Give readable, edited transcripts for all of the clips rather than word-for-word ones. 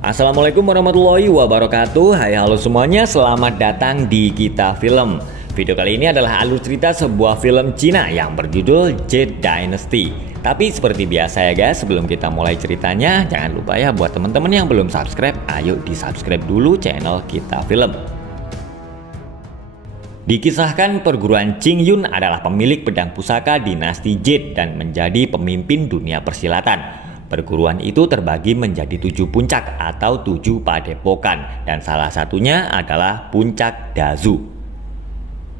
Assalamualaikum warahmatullahi wabarakatuh. Hai halo semuanya, selamat datang di Kita Film. Video kali ini adalah alur cerita sebuah film Cina yang berjudul Jade Dynasty. Tapi seperti biasa ya guys, sebelum kita mulai ceritanya, jangan lupa ya buat teman-teman yang belum subscribe, ayo di subscribe dulu channel Kita Film. Dikisahkan perguruan Qing Yun adalah pemilik pedang pusaka dinasti Jade dan menjadi pemimpin dunia persilatan. Perguruan itu terbagi menjadi 7 puncak atau 7 padepokan dan salah satunya adalah Puncak Dazu.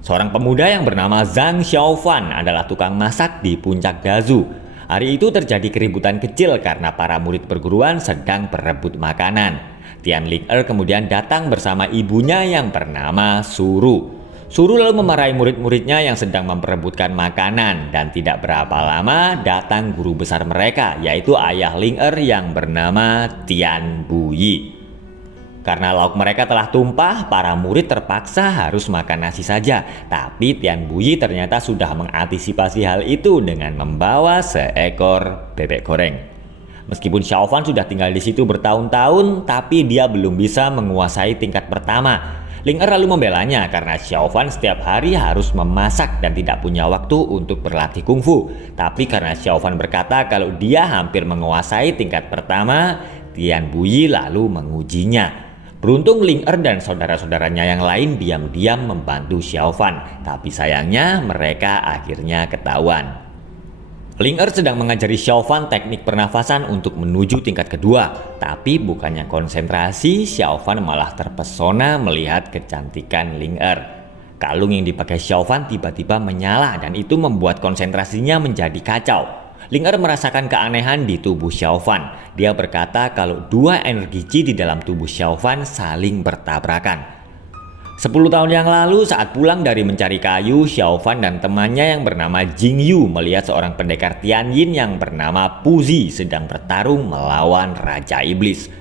Seorang pemuda yang bernama Zhang Xiaofan adalah tukang masak di Puncak Dazu. Hari itu terjadi keributan kecil karena para murid perguruan sedang berebut makanan. Tian Ling-er kemudian datang bersama ibunya yang bernama Suru. Suru lalu memarahi murid-muridnya yang sedang memperebutkan makanan dan tidak berapa lama datang guru besar mereka yaitu ayah Ling-er yang bernama Tian Buyi. Karena lauk mereka telah tumpah, para murid terpaksa harus makan nasi saja. Tapi Tian Buyi ternyata sudah mengantisipasi hal itu dengan membawa seekor bebek goreng. Meskipun Xiaofan sudah tinggal di situ bertahun-tahun, tapi dia belum bisa menguasai tingkat pertama. Ling-er lalu membelanya karena Xiaofan setiap hari harus memasak dan tidak punya waktu untuk berlatih kungfu. Tapi karena Xiaofan berkata kalau dia hampir menguasai tingkat pertama, Tian Buyi lalu mengujinya. Beruntung Ling-er dan saudara-saudaranya yang lain diam-diam membantu Xiaofan. Tapi sayangnya mereka akhirnya ketahuan. Ling-er sedang mengajari Xiaofan teknik pernafasan untuk menuju tingkat kedua. Tapi bukannya konsentrasi, Xiaofan malah terpesona melihat kecantikan Ling-er. Kalung yang dipakai Xiaofan tiba-tiba menyala dan itu membuat konsentrasinya menjadi kacau. Ling-er merasakan keanehan di tubuh Xiaofan. Dia berkata kalau dua energi Qi di dalam tubuh Xiaofan saling bertabrakan. 10 tahun yang lalu saat pulang dari mencari kayu, Xiaofan dan temannya yang bernama Jing Yu melihat seorang pendekar Tianyin yang bernama Puzi sedang bertarung melawan Raja Iblis.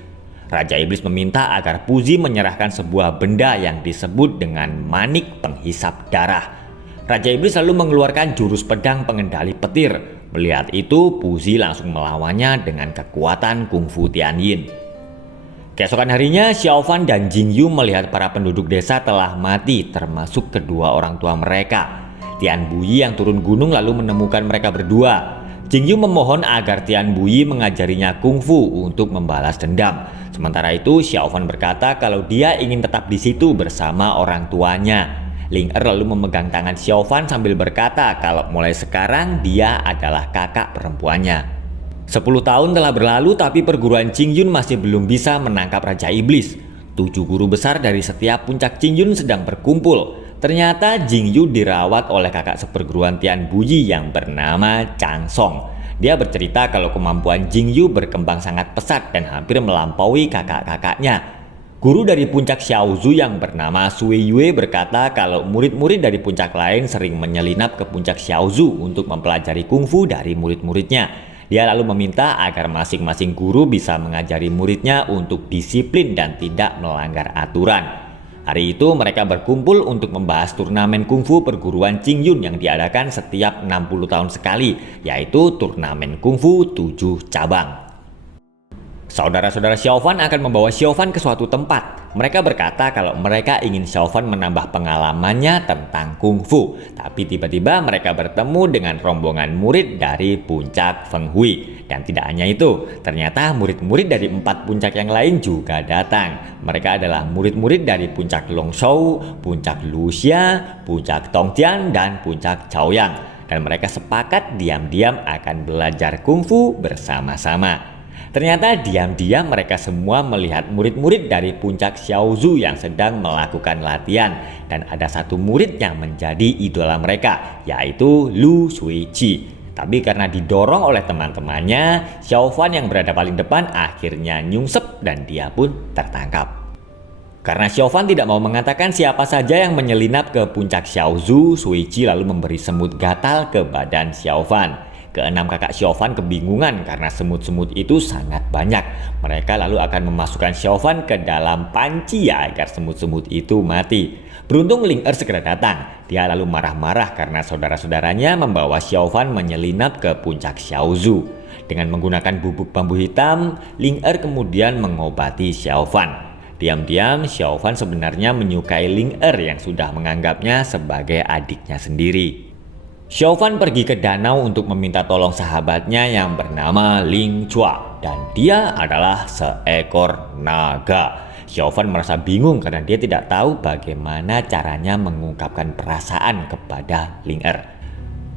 Raja Iblis meminta agar Puzi menyerahkan sebuah benda yang disebut dengan manik penghisap darah. Raja Iblis lalu mengeluarkan jurus pedang pengendali petir. Melihat itu, Puzi langsung melawannya dengan kekuatan kungfu Tianyin. Keesokan harinya, Xiaofan dan Jing Yu melihat para penduduk desa telah mati, termasuk kedua orang tua mereka. Tian Buyi yang turun gunung lalu menemukan mereka berdua. Jing Yu memohon agar Tian Buyi mengajarinya kungfu untuk membalas dendam. Sementara itu, Xiaofan berkata kalau dia ingin tetap di situ bersama orang tuanya. Ling-er lalu memegang tangan Xiaofan sambil berkata kalau mulai sekarang dia adalah kakak perempuannya. 10 tahun telah berlalu tapi perguruan Qing Yun masih belum bisa menangkap Raja Iblis. 7 guru besar dari setiap puncak Qing Yun sedang berkumpul. Ternyata Jing Yu dirawat oleh kakak seperguruan Tian Buyi yang bernama Chang Song. Dia bercerita kalau kemampuan Jing Yu berkembang sangat pesat dan hampir melampaui kakak-kakaknya. Guru dari puncak Xiaozhu yang bernama Sui Yue berkata kalau murid-murid dari puncak lain sering menyelinap ke puncak Xiaozhu untuk mempelajari kungfu dari murid-muridnya. Dia lalu meminta agar masing-masing guru bisa mengajari muridnya untuk disiplin dan tidak melanggar aturan. Hari itu mereka berkumpul untuk membahas turnamen kungfu perguruan Qing Yun yang diadakan setiap 60 tahun sekali, yaitu turnamen kungfu 7 cabang. Saudara-saudara Xiaofan akan membawa Xiaofan ke suatu tempat. Mereka berkata kalau mereka ingin Xiaofan menambah pengalamannya tentang kungfu. Tapi tiba-tiba mereka bertemu dengan rombongan murid dari puncak Feng Hui. Dan tidak hanya itu, ternyata murid-murid dari 4 puncak yang lain juga datang. Mereka adalah murid-murid dari puncak Longshou, puncak Luxia, puncak Tongjian, dan puncak Chaoyang. Dan mereka sepakat diam-diam akan belajar kungfu bersama-sama. Ternyata diam-diam mereka semua melihat murid-murid dari puncak Xiaozhu yang sedang melakukan latihan. Dan ada satu murid yang menjadi idola mereka, yaitu Lu Suiqi. Tapi karena didorong oleh teman-temannya, Xiaofan yang berada paling depan akhirnya nyungsep dan dia pun tertangkap. Karena Xiaofan tidak mau mengatakan siapa saja yang menyelinap ke puncak Xiaozhu, Suiqi lalu memberi semut gatal ke badan Xiaofan. Keenam kakak Xiaofan kebingungan karena semut-semut itu sangat banyak. Mereka lalu akan memasukkan Xiaofan ke dalam panci agar semut-semut itu mati. Beruntung Ling-er segera datang. Dia lalu marah-marah karena saudara-saudaranya membawa Xiaofan menyelinap ke puncak Xiaozhu. Dengan menggunakan bubuk bambu hitam, Ling Er kemudian mengobati Xiao Fan. Diam-diam, Xiao Fan sebenarnya menyukai Ling Er yang sudah menganggapnya sebagai adiknya sendiri. Xiao Fan pergi ke danau untuk meminta tolong sahabatnya yang bernama Ling Chua, dan dia adalah seekor naga. Xiao Fan merasa bingung karena dia tidak tahu bagaimana caranya mengungkapkan perasaan kepada Ling Er.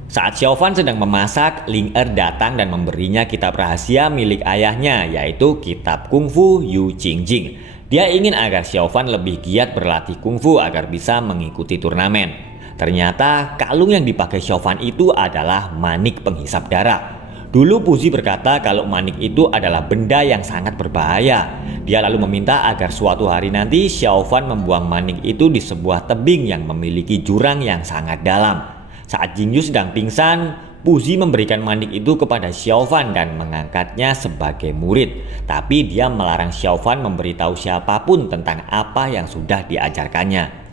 Saat Xiao Fan sedang memasak, Ling Er datang dan memberinya kitab rahasia milik ayahnya, yaitu kitab kungfu Yu Qingjing. Dia ingin agar Xiao Fan lebih giat berlatih kungfu agar bisa mengikuti turnamen. Ternyata kalung yang dipakai Xiao Fan itu adalah manik penghisap darah. Dulu Puzi berkata kalau manik itu adalah benda yang sangat berbahaya. Dia lalu meminta agar suatu hari nanti Xiao Fan membuang manik itu di sebuah tebing yang memiliki jurang yang sangat dalam. Saat Jingyu sedang pingsan, Puzi memberikan manik itu kepada Xiao Fan dan mengangkatnya sebagai murid. Tapi dia melarang Xiao Fan memberitahu siapapun tentang apa yang sudah diajarkannya.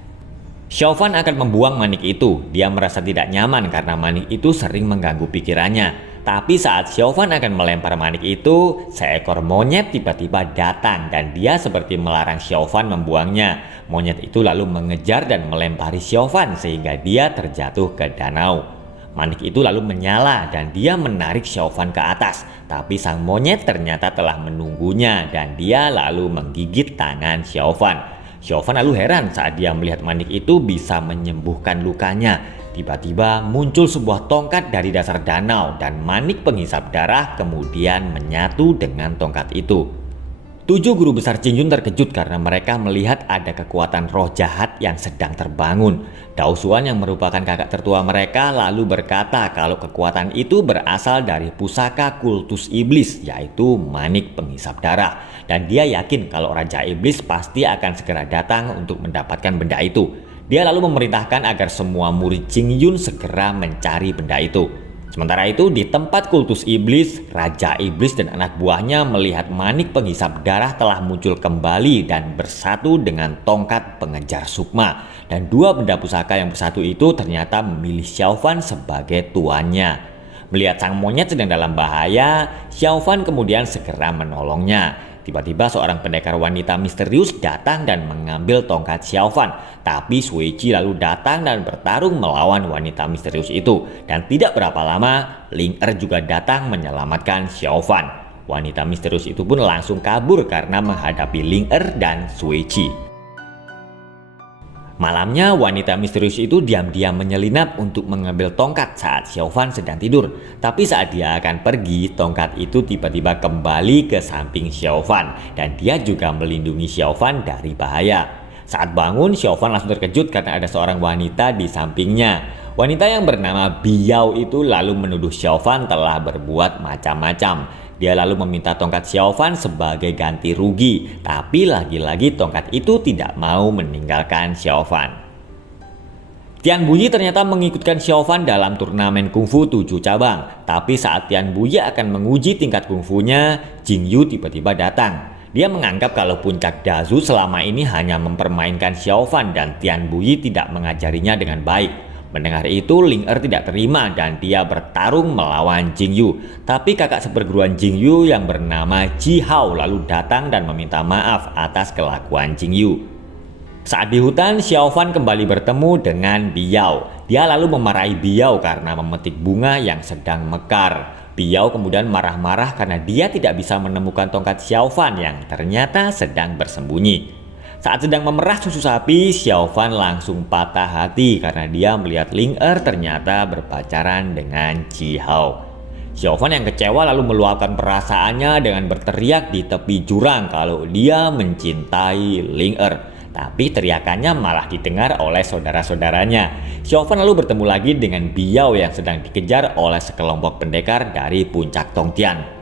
Xiao Fan akan membuang manik itu. Dia merasa tidak nyaman karena manik itu sering mengganggu pikirannya. Tapi saat Xiao Fan akan melempar manik itu, seekor monyet tiba-tiba datang dan dia seperti melarang Xiao Fan membuangnya. Monyet itu lalu mengejar dan melempari Xiao Fan sehingga dia terjatuh ke danau. Manik itu lalu menyala dan dia menarik Xiao Fan ke atas. Tapi sang monyet ternyata telah menunggunya dan dia lalu menggigit tangan Xiao Fan. Xiao Fan lalu heran saat dia melihat manik itu bisa menyembuhkan lukanya. Tiba-tiba muncul sebuah tongkat dari dasar danau dan manik penghisap darah kemudian menyatu dengan tongkat itu. 7 guru besar Qingyun terkejut karena mereka melihat ada kekuatan roh jahat yang sedang terbangun. Dao Xuan yang merupakan kakak tertua mereka lalu berkata kalau kekuatan itu berasal dari pusaka kultus iblis, yaitu manik penghisap darah. Dan dia yakin kalau Raja Iblis pasti akan segera datang untuk mendapatkan benda itu. Dia lalu memerintahkan agar semua murid Qingyun segera mencari benda itu. Sementara itu di tempat kultus iblis, Raja Iblis dan anak buahnya melihat manik penghisap darah telah muncul kembali dan bersatu dengan tongkat pengejar sukma. Dan 2 benda pusaka yang bersatu itu ternyata memilih Xiao Fan sebagai tuannya. Melihat sang monyet sedang dalam bahaya, Xiao Fan kemudian segera menolongnya. Tiba-tiba seorang pendekar wanita misterius datang dan mengambil tongkat Xiao Fan. Tapi Sui Qi lalu datang dan bertarung melawan wanita misterius itu. Dan tidak berapa lama, Ling Er juga datang menyelamatkan Xiao Fan. Wanita misterius itu pun langsung kabur karena menghadapi Ling Er dan Sui Qi. Malamnya wanita misterius itu diam-diam menyelinap untuk mengambil tongkat saat Xiao Fan sedang tidur. Tapi saat dia akan pergi, tongkat itu tiba-tiba kembali ke samping Xiao Fan. Dan dia juga melindungi Xiao Fan dari bahaya. Saat bangun, Xiao Fan langsung terkejut karena ada seorang wanita di sampingnya. Wanita yang bernama Biao itu lalu menuduh Xiao Fan telah berbuat macam-macam. Dia lalu meminta tongkat Xiao Fan sebagai ganti rugi, tapi lagi-lagi tongkat itu tidak mau meninggalkan Xiao Fan. Tian Buyi ternyata mengikutkan Xiao Fan dalam turnamen kungfu 7 cabang, tapi saat Tian Buyi akan menguji tingkat kungfunya, Jingyu tiba-tiba datang. Dia menganggap kalau puncak Dazu selama ini hanya mempermainkan Xiao Fan dan Tian Buyi tidak mengajarinya dengan baik. Mendengar itu, Ling Er tidak terima dan dia bertarung melawan Jingyu. Tapi kakak seperguruan Jingyu yang bernama Ji Hao lalu datang dan meminta maaf atas kelakuan Jingyu. Saat di hutan, Xiao Fan kembali bertemu dengan Biao. Dia lalu memarahi Biao karena memetik bunga yang sedang mekar. Biao kemudian marah-marah karena dia tidak bisa menemukan tongkat Xiao Fan yang ternyata sedang bersembunyi. Saat sedang memerah susu sapi, Xiao Fan langsung patah hati karena dia melihat Ling Er ternyata berpacaran dengan Ji Hao. Xiao Fan yang kecewa lalu meluapkan perasaannya dengan berteriak di tepi jurang kalau dia mencintai Ling Er. Tapi teriakannya malah didengar oleh saudara-saudaranya. Xiao Fan lalu bertemu lagi dengan Biao yang sedang dikejar oleh sekelompok pendekar dari puncak Tongtian.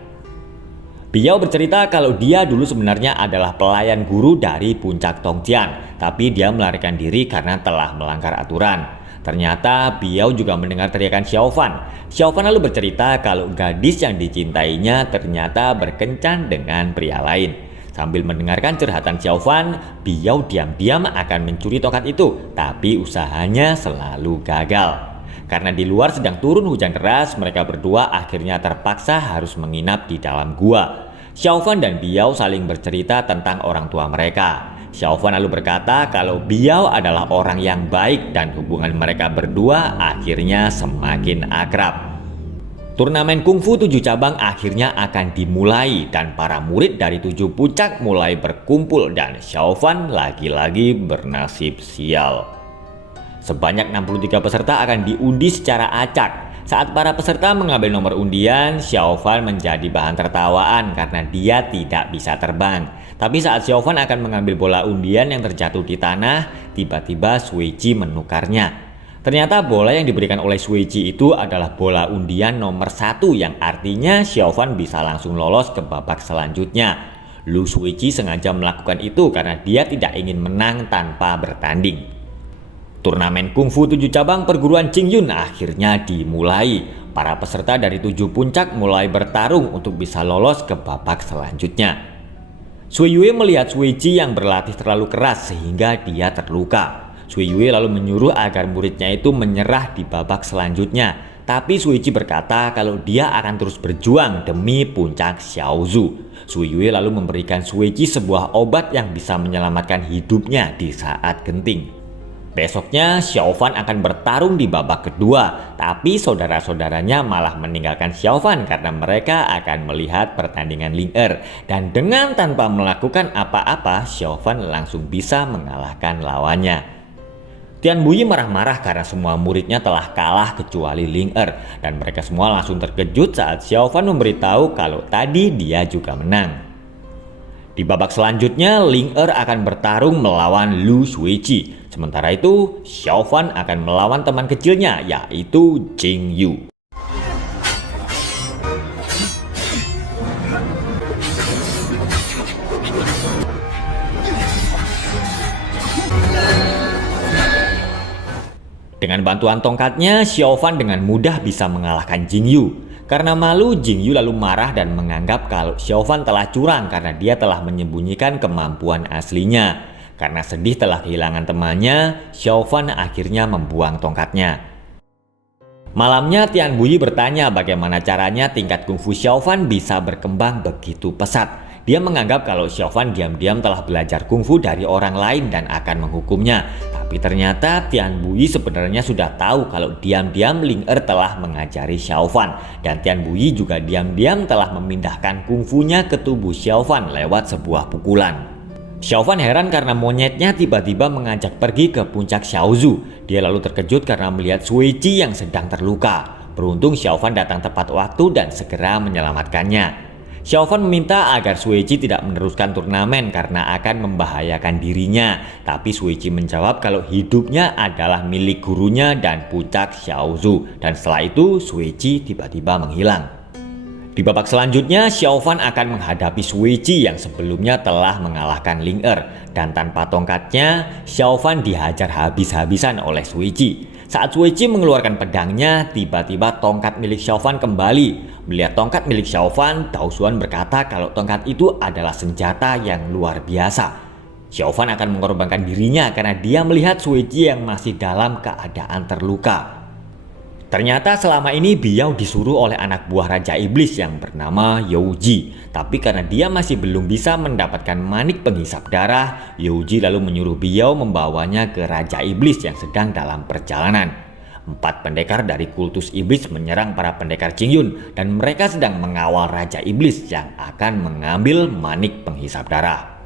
Biao bercerita kalau dia dulu sebenarnya adalah pelayan guru dari puncak Tongtian, tapi dia melarikan diri karena telah melanggar aturan. Ternyata Biao juga mendengar teriakan Xiao Fan. Xiao Fan lalu bercerita kalau gadis yang dicintainya ternyata berkencan dengan pria lain. Sambil mendengarkan curhatan Xiao Fan, Biao diam-diam akan mencuri tongkat itu, tapi usahanya selalu gagal. Karena di luar sedang turun hujan deras, mereka berdua akhirnya terpaksa harus menginap di dalam gua. Xiaofan dan Biao saling bercerita tentang orang tua mereka. Xiaofan lalu berkata kalau Biao adalah orang yang baik dan hubungan mereka berdua akhirnya semakin akrab. Turnamen kungfu 7 cabang akhirnya akan dimulai dan para murid dari 7 puncak mulai berkumpul dan Xiaofan lagi-lagi bernasib sial. Sebanyak 63 peserta akan diundi secara acak. Saat para peserta mengambil nomor undian, Xiaofan menjadi bahan tertawaan karena dia tidak bisa terbang. Tapi saat Xiaofan akan mengambil bola undian yang terjatuh di tanah, tiba-tiba Suici menukarnya. Ternyata bola yang diberikan oleh Suici itu adalah bola undian nomor 1 yang artinya Xiaofan bisa langsung lolos ke babak selanjutnya. Lu Suici sengaja melakukan itu karena dia tidak ingin menang tanpa bertanding. Turnamen kungfu 7 cabang perguruan Qingyun akhirnya dimulai. Para peserta dari 7 puncak mulai bertarung untuk bisa lolos ke babak selanjutnya. Sui Yue melihat Suici yang berlatih terlalu keras sehingga dia terluka. Sui Yue lalu menyuruh agar muridnya itu menyerah di babak selanjutnya. Tapi Suici berkata kalau dia akan terus berjuang demi puncak Xiaozhu. Sui Yue lalu memberikan Suici sebuah obat yang bisa menyelamatkan hidupnya di saat genting. Besoknya Xiaofan akan bertarung di babak kedua. Tapi saudara-saudaranya malah meninggalkan Xiaofan karena mereka akan melihat pertandingan Ling Er. Dan dengan tanpa melakukan apa-apa, Xiaofan langsung bisa mengalahkan lawannya. Tian Buyi marah-marah karena semua muridnya telah kalah kecuali Ling Er dan mereka semua langsung terkejut saat Xiaofan memberitahu kalau tadi dia juga menang. Di babak selanjutnya Ling Er akan bertarung melawan Lu Suici. Sementara itu Xiaofan akan melawan teman kecilnya yaitu Jing Yu. Dengan bantuan tongkatnya, Xiaofan dengan mudah bisa mengalahkan Jing Yu. Karena malu, Jing Yu lalu marah dan menganggap kalau Xiaofan telah curang karena dia telah menyembunyikan kemampuan aslinya. Karena sedih telah kehilangan temannya, Xiaofan akhirnya membuang tongkatnya. Malamnya Tian Buyi bertanya bagaimana caranya tingkat kungfu Xiaofan bisa berkembang begitu pesat. Dia menganggap kalau Xiaofan diam-diam telah belajar kungfu dari orang lain dan akan menghukumnya. Tapi ternyata Tian Buyi sebenarnya sudah tahu kalau diam-diam Ling Er telah mengajari Xiaofan. Dan Tian Buyi juga diam-diam telah memindahkan kungfunya ke tubuh Xiaofan lewat sebuah pukulan. Xiaofan heran karena monyetnya tiba-tiba mengajak pergi ke puncak Xiaozhu. Dia lalu terkejut karena melihat Suici yang sedang terluka. Beruntung Xiaofan datang tepat waktu dan segera menyelamatkannya. Xiaofan meminta agar Suici tidak meneruskan turnamen karena akan membahayakan dirinya. Tapi Suici menjawab kalau hidupnya adalah milik gurunya dan puncak Xiaozhu. Dan setelah itu Suici tiba-tiba menghilang. Di babak selanjutnya Xiaofan akan menghadapi Suici yang sebelumnya telah mengalahkan Ling Er. Dan tanpa tongkatnya Xiaofan dihajar habis-habisan oleh Suici. Saat Suici mengeluarkan pedangnya, tiba-tiba tongkat milik Xiaofan kembali. Melihat tongkat milik Xiaofan, Dao Xuan berkata kalau tongkat itu adalah senjata yang luar biasa. Xiaofan akan mengorbankan dirinya karena dia melihat Suici yang masih dalam keadaan terluka. Ternyata selama ini Biao disuruh oleh anak buah Raja Iblis yang bernama Youji. Tapi karena dia masih belum bisa mendapatkan manik penghisap darah, Youji lalu menyuruh Biao membawanya ke Raja Iblis yang sedang dalam perjalanan. 4 pendekar dari kultus iblis menyerang para pendekar Qingyun dan mereka sedang mengawal Raja Iblis yang akan mengambil manik penghisap darah.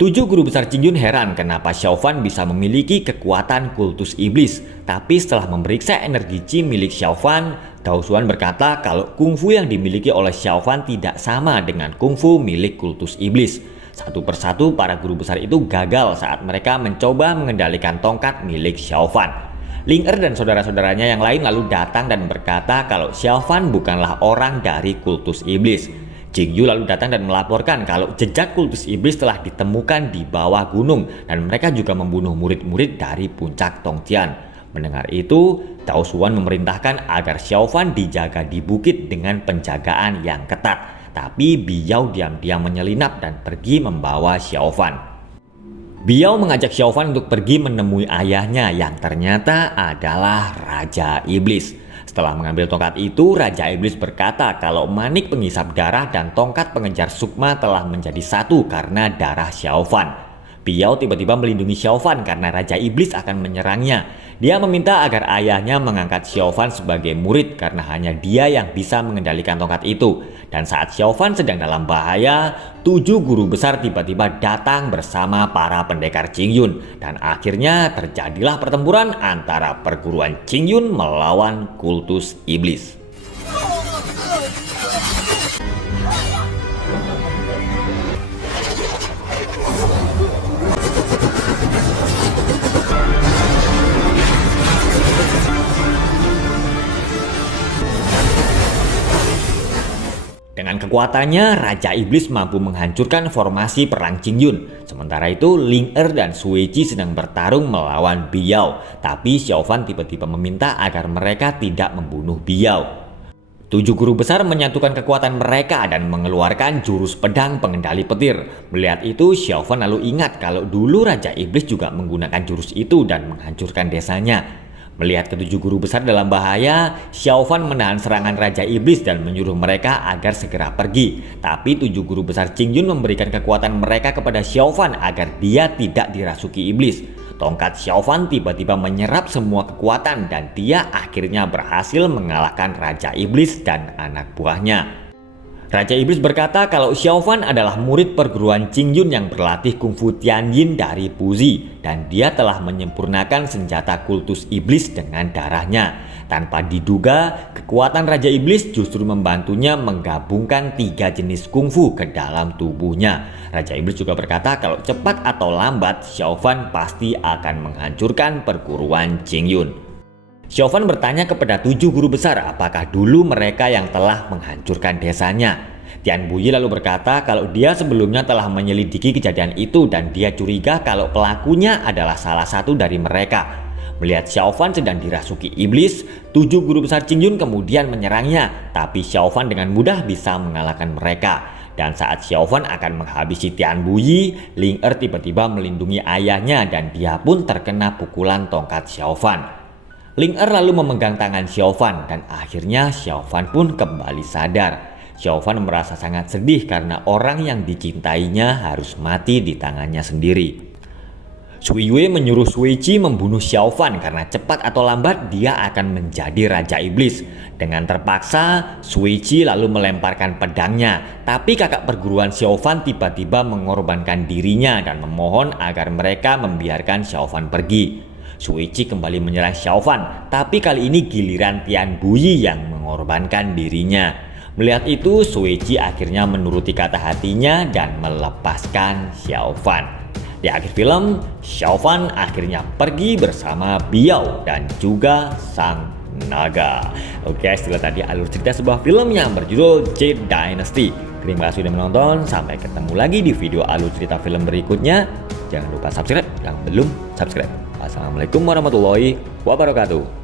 7 guru besar Qingyun heran kenapa Xiaofan bisa memiliki kekuatan kultus iblis. Tapi setelah memeriksa energi Qi milik Xiaofan, Dao Xuan berkata kalau kungfu yang dimiliki oleh Xiaofan tidak sama dengan kungfu milik kultus iblis. Satu persatu para guru besar itu gagal saat mereka mencoba mengendalikan tongkat milik Xiaofan. Ling Er dan saudara-saudaranya yang lain lalu datang dan berkata kalau Xiaofan bukanlah orang dari kultus iblis. Jing Yu lalu datang dan melaporkan kalau jejak kultus iblis telah ditemukan di bawah gunung dan mereka juga membunuh murid-murid dari puncak Tongtian. Mendengar itu, Dao Xuan memerintahkan agar Xiaofan dijaga di bukit dengan penjagaan yang ketat. Tapi Biao diam-diam menyelinap dan pergi membawa Xiaofan. Biao mengajak Xiaofan untuk pergi menemui ayahnya yang ternyata adalah Raja Iblis. Setelah mengambil tongkat itu, Raja Iblis berkata kalau manik pengisap darah dan tongkat pengejar sukma telah menjadi satu karena darah Xiaofan. Biao tiba-tiba melindungi Xiaofan karena Raja Iblis akan menyerangnya. Dia meminta agar ayahnya mengangkat Xiaofan sebagai murid karena hanya dia yang bisa mengendalikan tongkat itu. Dan saat Xiaofan sedang dalam bahaya, 7 guru besar tiba-tiba datang bersama para pendekar Qingyun. Dan akhirnya terjadilah pertempuran antara perguruan Qingyun melawan kultus iblis. Dengan kekuatannya, Raja Iblis mampu menghancurkan formasi perang Qingyun. Sementara itu, Ling Er dan Sui Qi sedang bertarung melawan Biao. Tapi Xiaofan tiba-tiba meminta agar mereka tidak membunuh Biao. 7 guru besar menyatukan kekuatan mereka dan mengeluarkan jurus pedang pengendali petir. Melihat itu, Xiaofan lalu ingat kalau dulu Raja Iblis juga menggunakan jurus itu dan menghancurkan desanya. Melihat ketujuh guru besar dalam bahaya, Xiaofan menahan serangan Raja Iblis dan menyuruh mereka agar segera pergi. Tapi 7 guru besar Qingyun memberikan kekuatan mereka kepada Xiaofan agar dia tidak dirasuki iblis. Tongkat Xiaofan tiba-tiba menyerap semua kekuatan dan dia akhirnya berhasil mengalahkan Raja Iblis dan anak buahnya. Raja Iblis berkata kalau Xiaofan adalah murid perguruan Qingyun yang berlatih kungfu Tianyin dari Puzi dan dia telah menyempurnakan senjata kultus iblis dengan darahnya. Tanpa diduga, kekuatan Raja Iblis justru membantunya menggabungkan 3 jenis kungfu ke dalam tubuhnya. Raja Iblis juga berkata kalau cepat atau lambat Xiaofan pasti akan menghancurkan perguruan Qingyun. Xiaofan bertanya kepada 7 guru besar apakah dulu mereka yang telah menghancurkan desanya. Tian Buyi lalu berkata kalau dia sebelumnya telah menyelidiki kejadian itu dan dia curiga kalau pelakunya adalah salah satu dari mereka. Melihat Xiaofan sedang dirasuki iblis, 7 guru besar Qingyun kemudian menyerangnya, tapi Xiaofan dengan mudah bisa mengalahkan mereka. Dan saat Xiaofan akan menghabisi Tian Buyi, Ling Er tiba-tiba melindungi ayahnya dan dia pun terkena pukulan tongkat Xiaofan. Ling Er lalu memegang tangan Xiaofan dan akhirnya Xiaofan pun kembali sadar. Xiaofan merasa sangat sedih karena orang yang dicintainya harus mati di tangannya sendiri. Sui Yue menyuruh Sui Qi membunuh Xiaofan karena cepat atau lambat dia akan menjadi Raja Iblis. Dengan terpaksa, Sui Qi lalu melemparkan pedangnya. Tapi kakak perguruan Xiaofan tiba-tiba mengorbankan dirinya dan memohon agar mereka membiarkan Xiaofan pergi. Sui Qi kembali menyerang Xiaofan, tapi kali ini giliran Tian Buyi yang mengorbankan dirinya. Melihat itu, Sui Qi akhirnya menuruti kata hatinya dan melepaskan Xiaofan. Di akhir film, Xiaofan akhirnya pergi bersama Biao dan juga sang naga. Oke, setelah tadi alur cerita sebuah film yang berjudul Jade Dynasty. Terima kasih sudah menonton, sampai ketemu lagi di video alur cerita film berikutnya. Jangan lupa subscribe yang belum subscribe. Assalamualaikum warahmatullahi wabarakatuh.